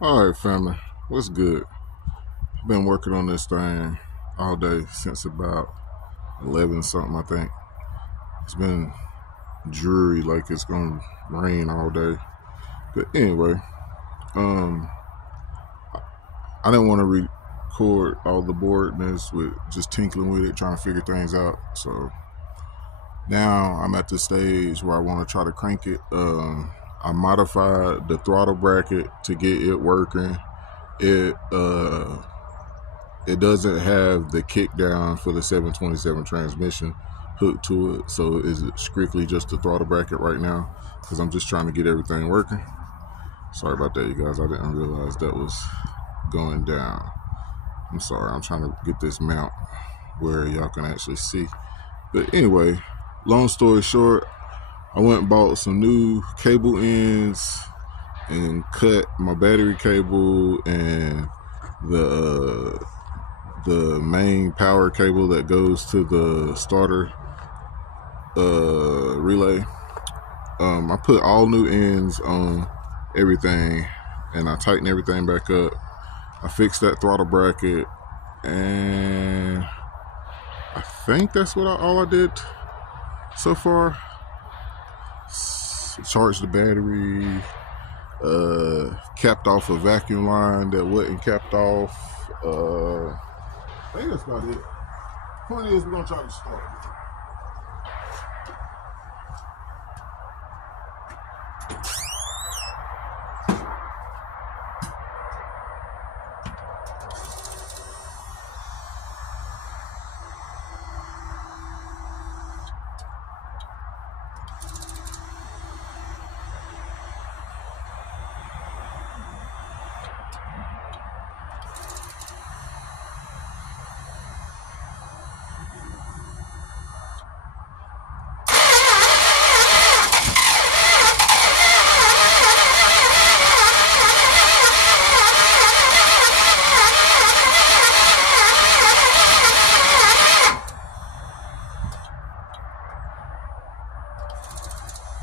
Alright family, what's good? I've been working on this thing all day since about 11 something I think. It's been dreary, like it's gonna rain all day. But anyway, um I didn't want to record all the boredness with just tinkling with it, trying to figure things out. So now I'm at the stage where I want to try to crank it. I modified the throttle bracket to get it working. It doesn't have the kick down for the 727 transmission hooked to it, so it's strictly just the throttle bracket right now because I'm just trying to get everything working. Sorry about that, you guys. I didn't realize that was going down. I'm sorry. I'm trying to get this mount where y'all can actually see. But anyway, long story short, I went and bought some new cable ends and cut my battery cable and the main power cable that goes to the starter relay. I put all new ends on everything and I tightened everything back up. I fixed that throttle bracket and I think that's all I did so far. Charged the battery, capped off a vacuum line that wasn't capped off. I think that's about it. Point is, we're gonna try to start.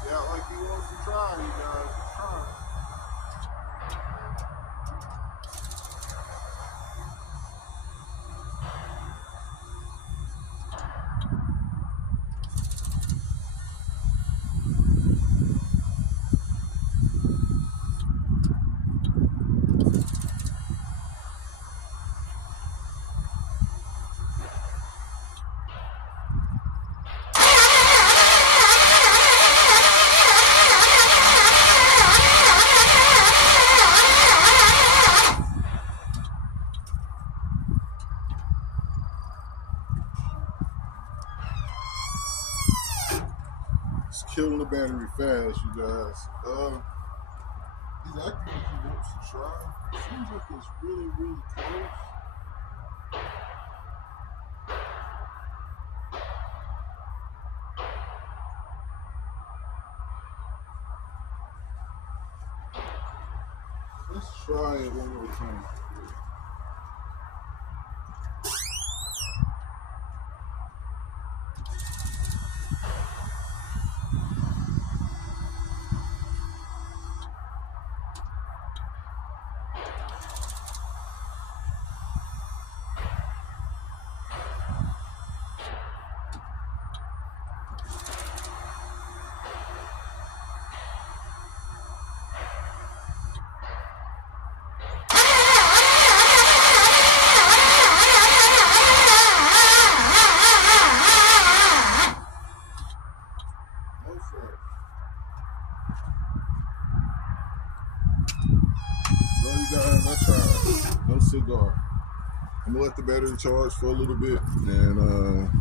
Yeah, like he wants to try, you guys. Try. It's killing the battery fast, you guys. He's acting like he wants to try. It seems like it's really, really close. Let's try it one more time. Well, you guys, I tried. No cigar. I'm gonna let the battery charge for a little bit, and I'm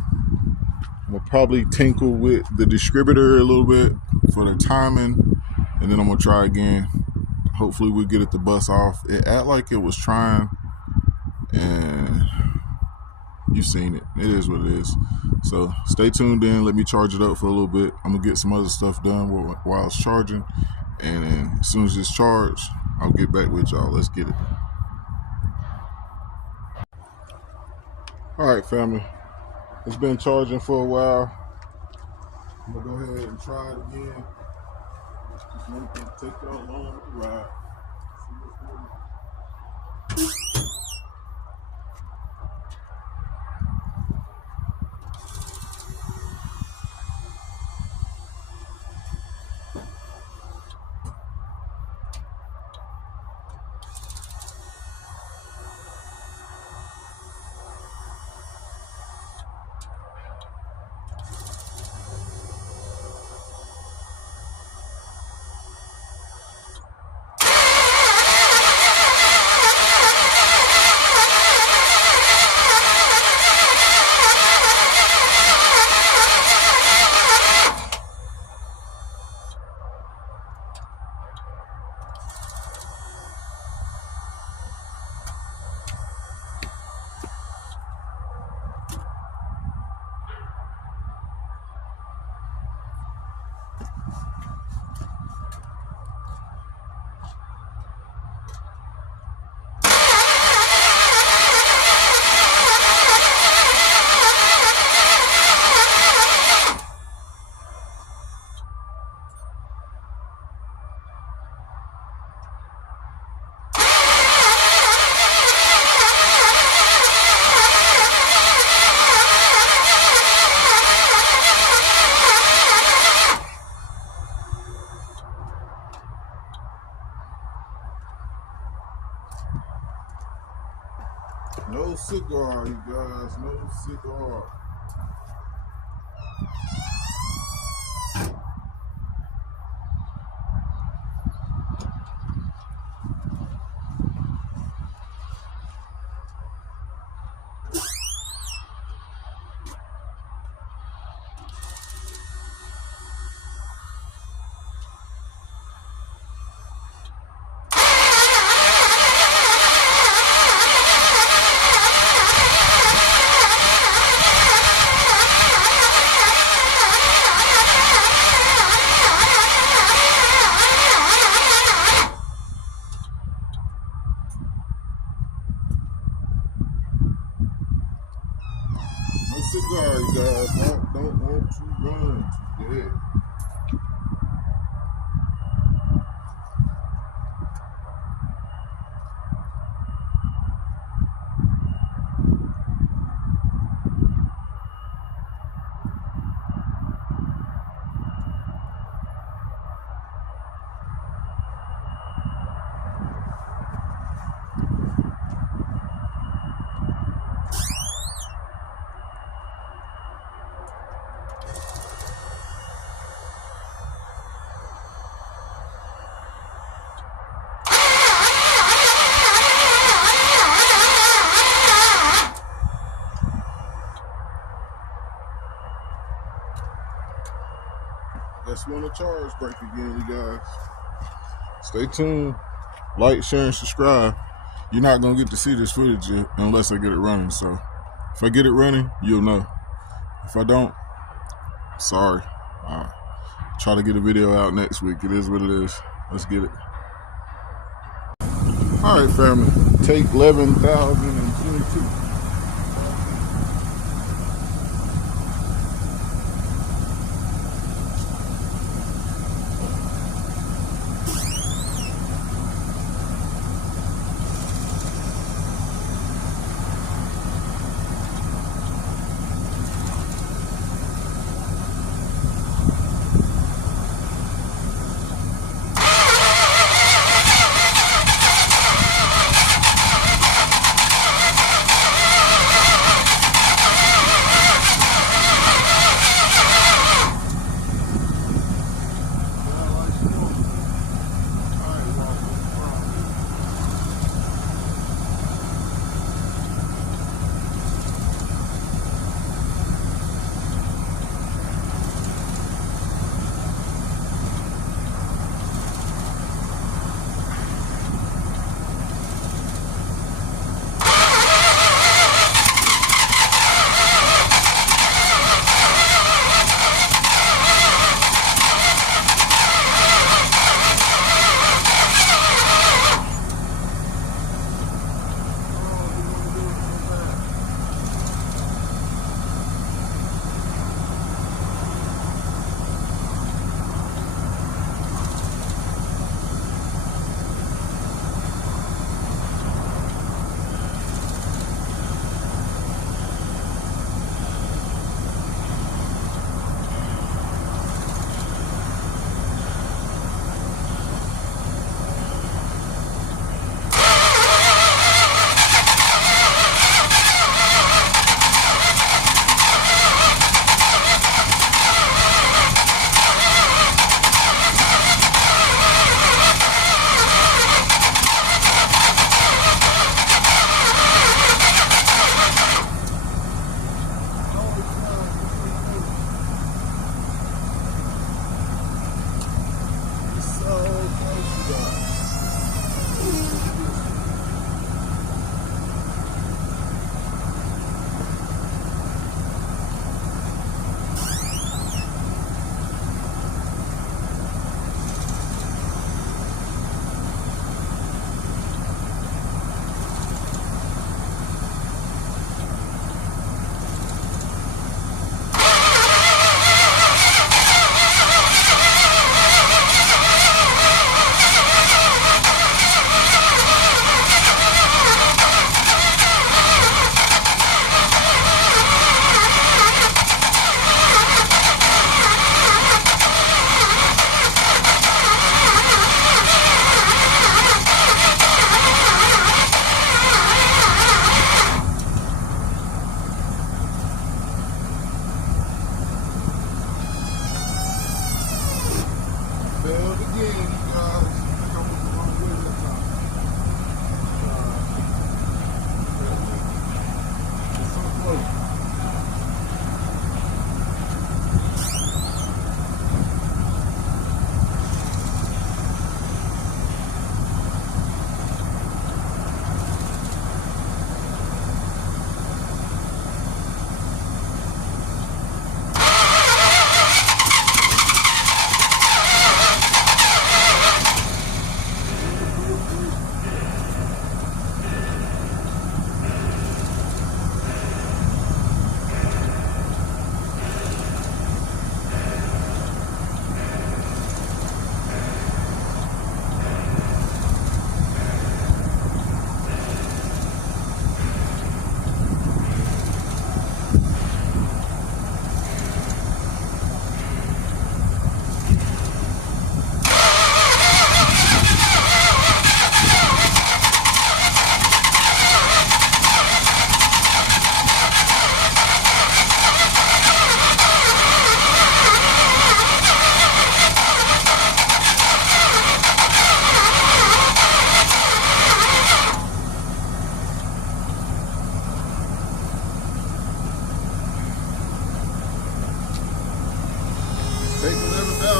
gonna probably tinkle with the distributor a little bit for the timing, and then I'm gonna try again. Hopefully, we get it to bust off. It act like it was trying, and you've seen it. It is what it is. So stay tuned in. Let me charge it up for a little bit. I'm gonna get some other stuff done while it's charging, and then as soon as it's charged, I'll get back with y'all. Let's get it. All right, family. It's been charging for a while. I'm gonna go ahead and try it again. Just want to take y'all along the ride. No cigar, you guys, no cigar. No cigar, you guys. Don't want to run today. That's when the charge break again, you guys. Stay tuned. Like, share, and subscribe. You're not going to get to see this footage unless I get it running. So if I get it running, you'll know. If I don't, sorry. Try to get a video out next week. It is what it is. Let's get it. All right, family. Take 11,022.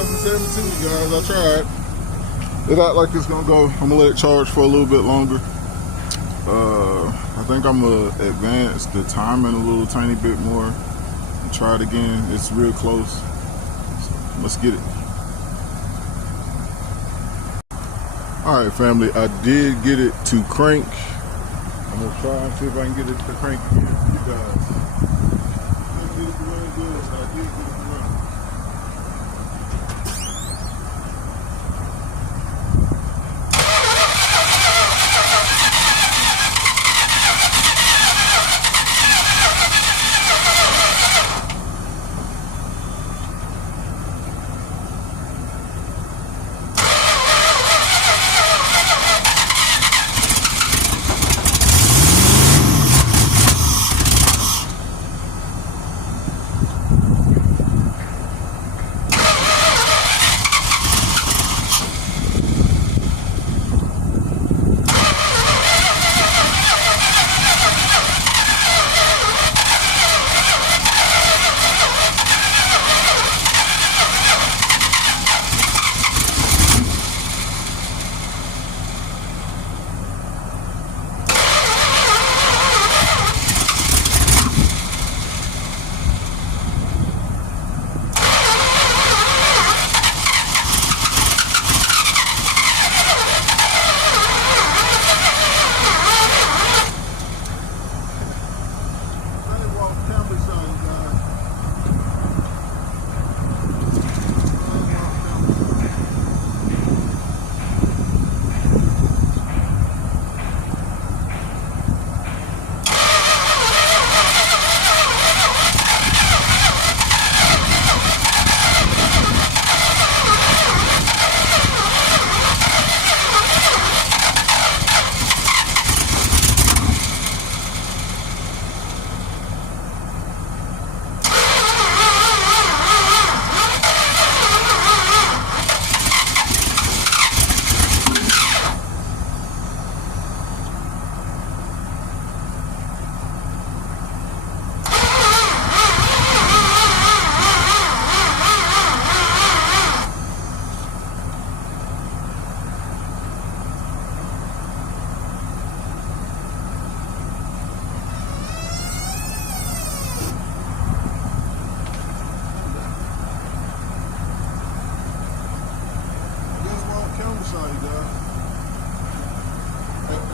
2017, guys. I tried. It act like it's gonna go. I'm gonna let it charge for a little bit longer. I think I'm gonna advance the timing a little tiny bit more and try it again. It's real close. So let's get it. All right, family. I did get it to crank. I'm gonna try and see if I can get it to crank again for you guys. I didn't get it to run good, so I did get it to run.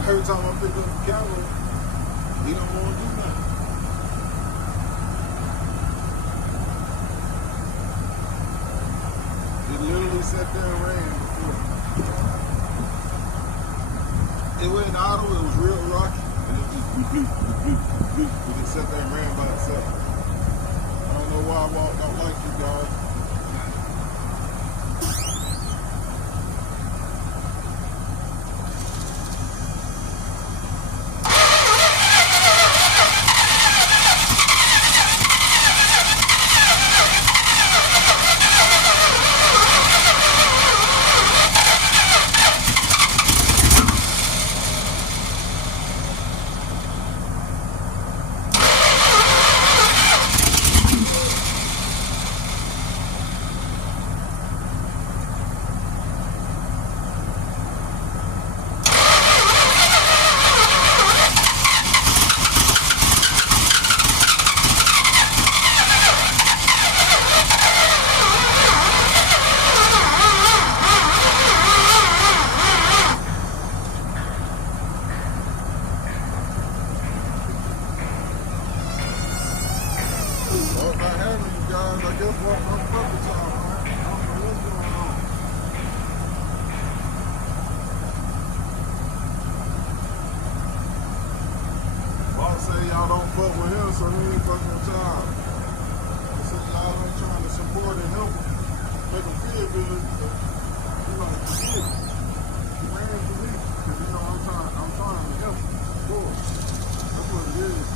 Every time I pick up the camera, he don't want to do nothing. It literally sat there and ran before. It went auto, it was real rocky, and it just it sat there and ran by itself. I don't know why I walked out like you guys. Y'all don't fuck with him, so he ain't fucking with y'all. Since y'all ain't trying to support and help him, make him feel good, he like, shit, he ran for me, because you know I'm trying to help him. Cool. That's what it is.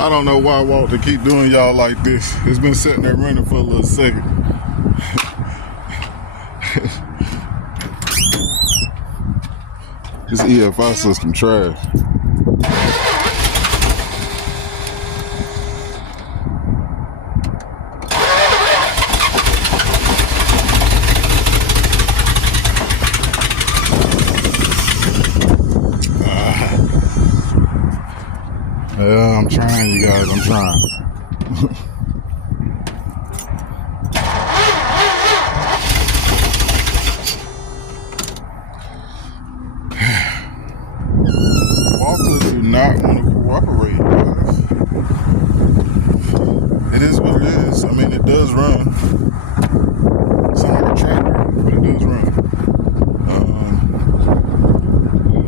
I don't know why I want to keep doing y'all like this. It's been sitting there running for a little second. This EFI system trash. Yeah, I'm trying, you guys. I'm trying. Walkers do not want to cooperate, guys. It is what it is. I mean, it does run. It's not like a tractor, but it does run.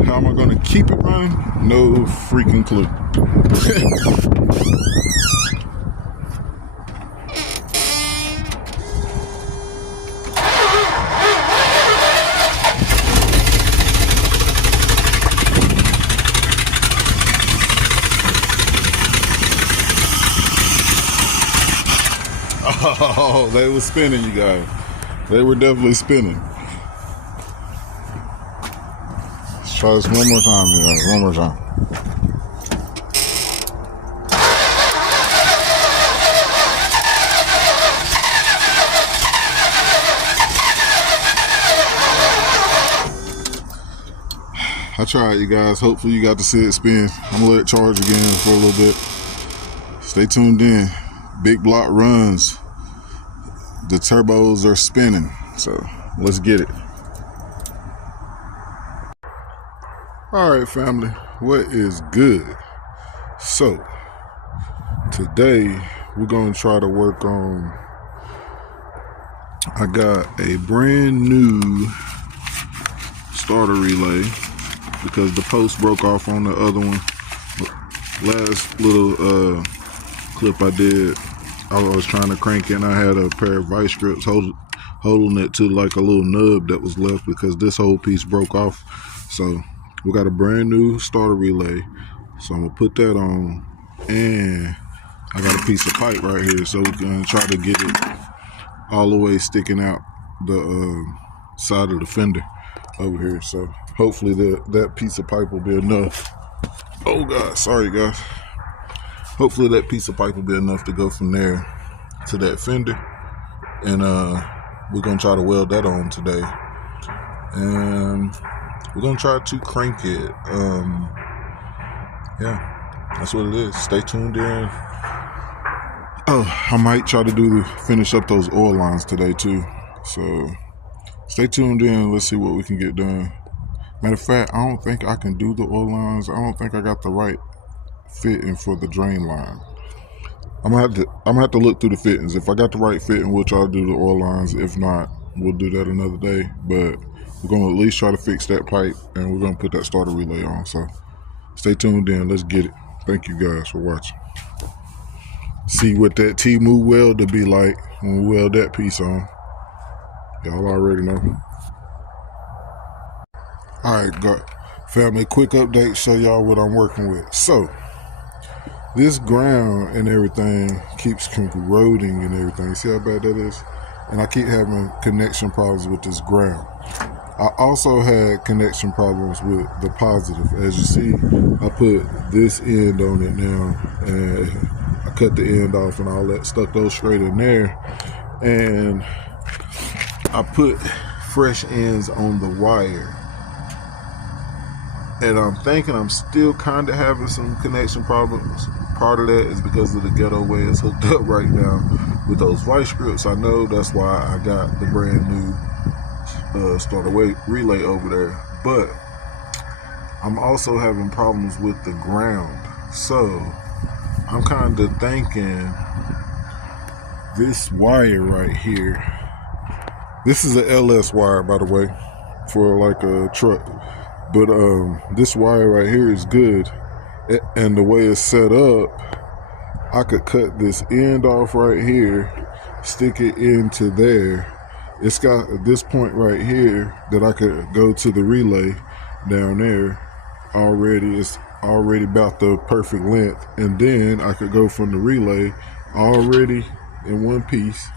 How am I going to keep it running? No freaking clue. Oh, they were spinning, you guys. They were definitely spinning. Let's try this one more time, you guys. One more time. I tried, you guys. Hopefully you got to see it spin. I'm gonna let it charge again for a little bit. Stay tuned in. Big block runs. The turbos are spinning, so let's get it. All right, family, what is good? So today we're gonna try to work on, I got a brand new starter relay because the post broke off on the other one. Last little clip I did, I was trying to crank it and I had a pair of vice grips holding it to like a little nub that was left because this whole piece broke off. So we got a brand new starter relay. So I'm gonna put that on, and I got a piece of pipe right here so we can try to get it all the way sticking out the side of the fender over here. So hopefully that piece of pipe will be enough. Oh God, sorry guys. Hopefully that piece of pipe will be enough to go from there to that fender, and we're gonna try to weld that on today, and we're gonna try to crank it. Yeah, that's what it is. Stay tuned in. Oh, I might try to finish up those oil lines today too, so stay tuned in. Let's see what we can get done. Matter of fact, I don't think I can do the oil lines. I don't think I got the right fitting for the drain line. I'm gonna have to look through the fittings. If I got the right fitting, we'll try to do the oil lines. If not, we'll do that another day. But we're gonna at least try to fix that pipe, and we're gonna put that starter relay on. So stay tuned in. Let's get it. Thank you guys for watching. See what that T-Move weld will be like when we weld that piece on. Y'all already know. All right, family, quick update, show y'all what I'm working with. So this ground and everything keeps corroding and everything. See how bad that is? And I keep having connection problems with this ground. I also had connection problems with the positive. As you see, I put this end on it now, and I cut the end off and all that, stuck those straight in there, and I put fresh ends on the wire. And I'm thinking I'm still kind of having some connection problems. Part of that is because of the ghetto way it's hooked up right now with those vice grips. I know that's why I got the brand new starter relay over there. But I'm also having problems with the ground. So I'm kind of thinking this wire right here. This is a LS wire, by the way, for like a truck. But this wire right here is good, and the way it's set up, I could cut this end off right here, stick it into there. It's got this point right here that I could go to the relay down there already. already about the perfect length, and then I could go from the relay already in one piece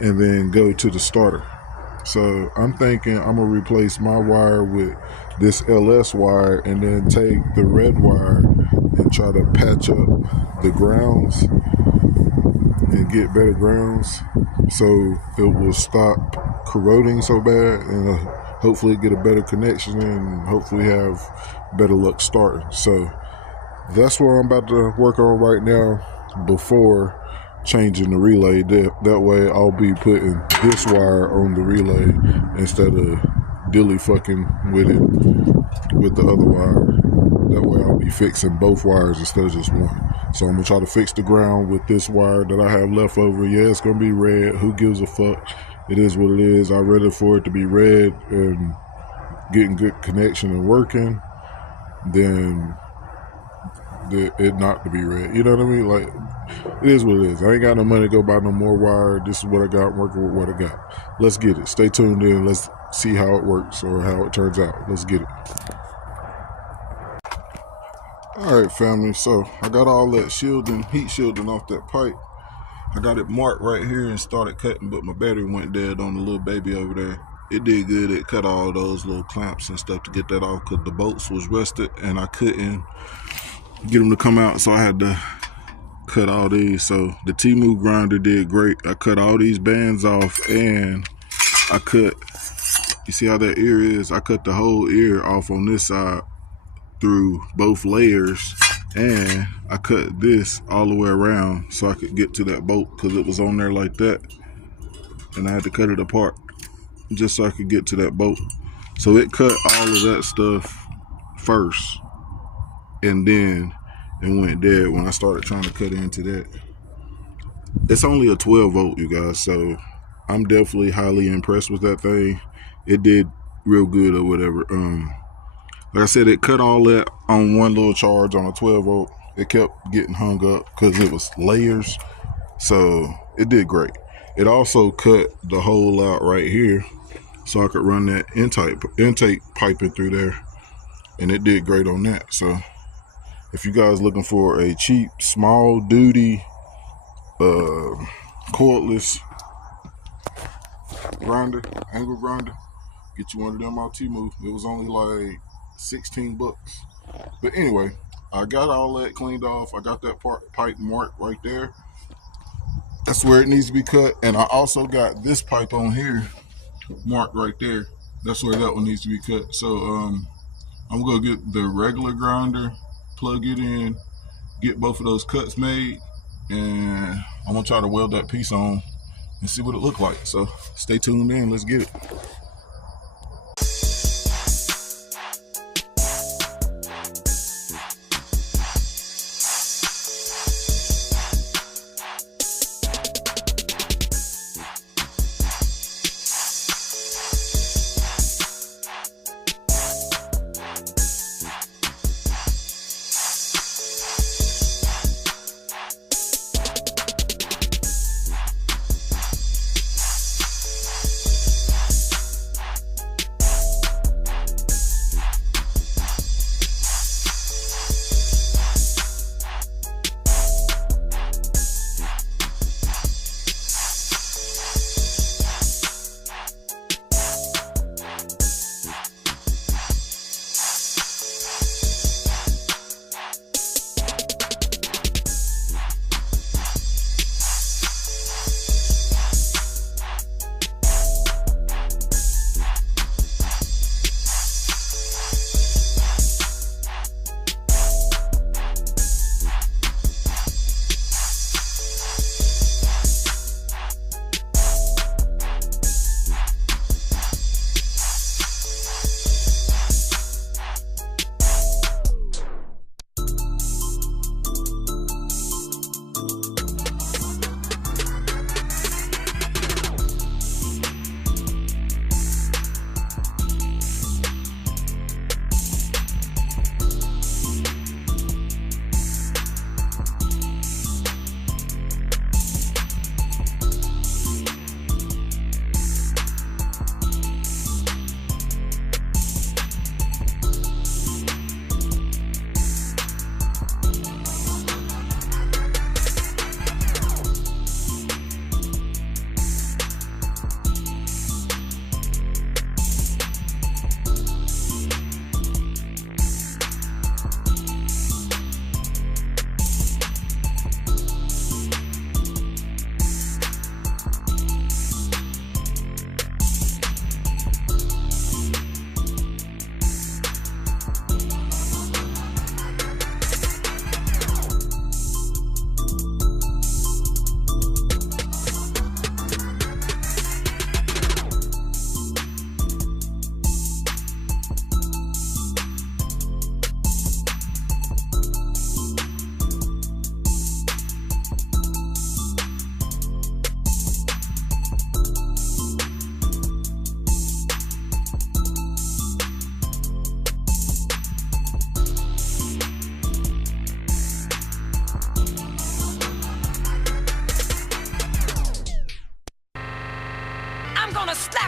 and then go to the starter. So I'm thinking I'm gonna replace my wire with this LS wire and then take the red wire and try to patch up the grounds and get better grounds so it will stop corroding so bad, and hopefully get a better connection and hopefully have better luck starting. So that's what I'm about to work on right now before changing the relay. That way I'll be putting this wire on the relay instead of dilly fucking with it with the other wire. That way I'll be fixing both wires instead of just one. So I'm gonna try to fix the ground with this wire that I have left over. Yeah, it's gonna be red. Who gives a fuck? It is what it is. I'd rather for it to be red and getting good connection and working than it not to be red. You know what I mean? Like, it is what it is. I ain't got no money to go buy no more wire. This is what I got. I'm working with what I got. Let's get it. Stay tuned in. Let's see how it works or how it turns out. Let's get it. All right, family. So I got all that shielding, heat shielding off that pipe. I got it marked right here and started cutting, but my battery went dead on the little baby over there. It did good. It cut all those little clamps and stuff to get that off because the bolts was rusted and I couldn't get them to come out, so I had to cut all these. So the T-Move grinder did great. I cut all these bands off, and I cut, you see how that ear is? I cut the whole ear off on this side through both layers, and I cut this all the way around so I could get to that bolt because it was on there like that, and I had to cut it apart just so I could get to that bolt. So it cut all of that stuff first, and then it went dead when I started trying to cut into that. It's only a 12 volt, you guys, so I'm definitely highly impressed with that thing. It did real good or whatever. Like I said, it cut all that on one little charge on a 12 volt. It kept getting hung up because it was layers, so it did great. It also cut the hole out right here so I could run that intake piping through there, and it did great on that. So if you guys looking for a cheap, small duty, cordless grinder, angle grinder, get you one of them on T-Move. It was only like 16 bucks. But anyway, I got all that cleaned off. I got that pipe marked right there. That's where it needs to be cut. And I also got this pipe on here marked right there. That's where that one needs to be cut. So I'm gonna get the regular grinder, plug it in, get both of those cuts made, and I'm gonna try to weld that piece on and see what it looked like. So stay tuned in. Let's get it.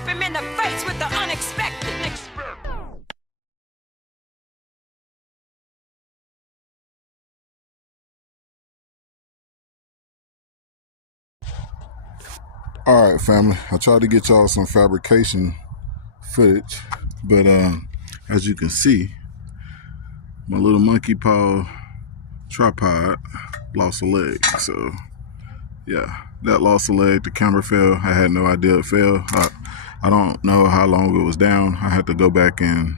slap him in the face with the unexpected. All right, family. I tried to get y'all some fabrication footage, but as you can see, my little monkey paw tripod lost a leg. So yeah, that lost a leg. The camera fell. I had no idea it fell. I don't know how long it was down. I had to go back and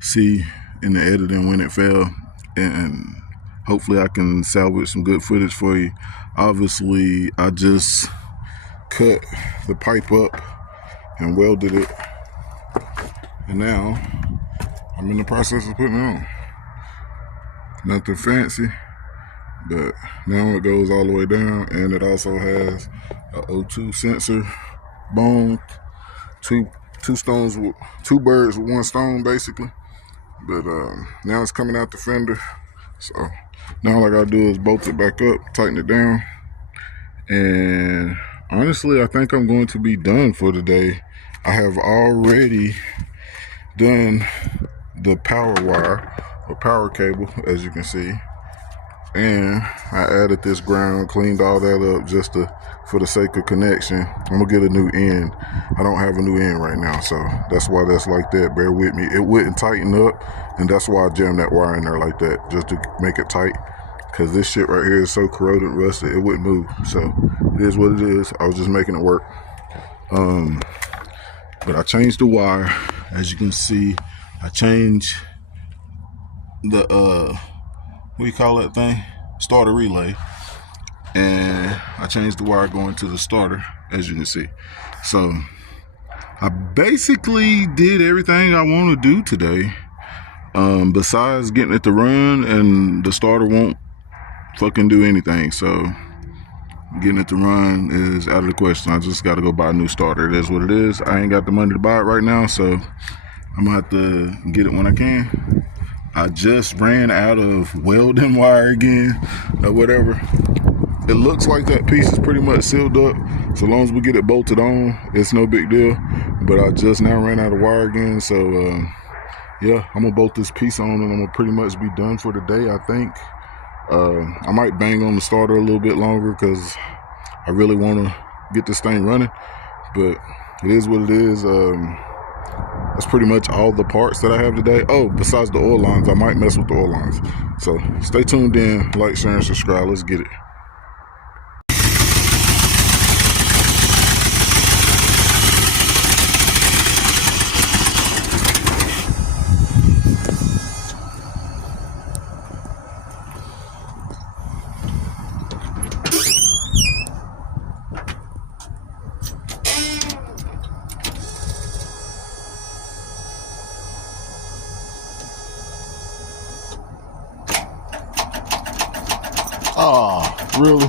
see in the editing when it fell, and hopefully I can salvage some good footage for you. Obviously, I just cut the pipe up and welded it, and now I'm in the process of putting it on. Nothing fancy, but now it goes all the way down, and it also has a O2 sensor, bone, two stones, two birds with one stone basically. But now it's coming out the fender, so now all I gotta do is bolt it back up, tighten it down, and honestly, I think I'm going to be done for today. I have already done the power wire or power cable, as you can see, and I added this ground, cleaned all that up just for the sake of connection. I'm gonna get a new end. I don't have a new end right now, so that's why that's like that. Bear with me. It wouldn't tighten up, and that's why I jammed that wire in there like that, just to make it tight, because this shit right here is so corroded and rusted, it wouldn't move. So it is what it is. I was just making it work. But I changed the wire. As you can see, I changed the what do you call that thing? Starter relay. And I changed the wire going to the starter, as you can see. So I basically did everything I want to do today, besides getting it to run, and the starter won't fucking do anything. So getting it to run is out of the question. I just got to go buy a new starter. It is what it is. I ain't got the money to buy it right now, so I'm gonna have to get it when I can. I just ran out of welding wire again, or whatever. It looks like that piece is pretty much sealed up. So long as we get it bolted on, it's no big deal. But I just now ran out of wire again. So yeah, I'm gonna bolt this piece on, and I'm gonna pretty much be done for the day, I think. I might bang on the starter a little bit longer because I really want to get this thing running. But it is what it is. That's pretty much all the parts that I have today. Oh, besides the oil lines, I might mess with the oil lines. So stay tuned in, like, share, and subscribe. Let's get it. Oh, really?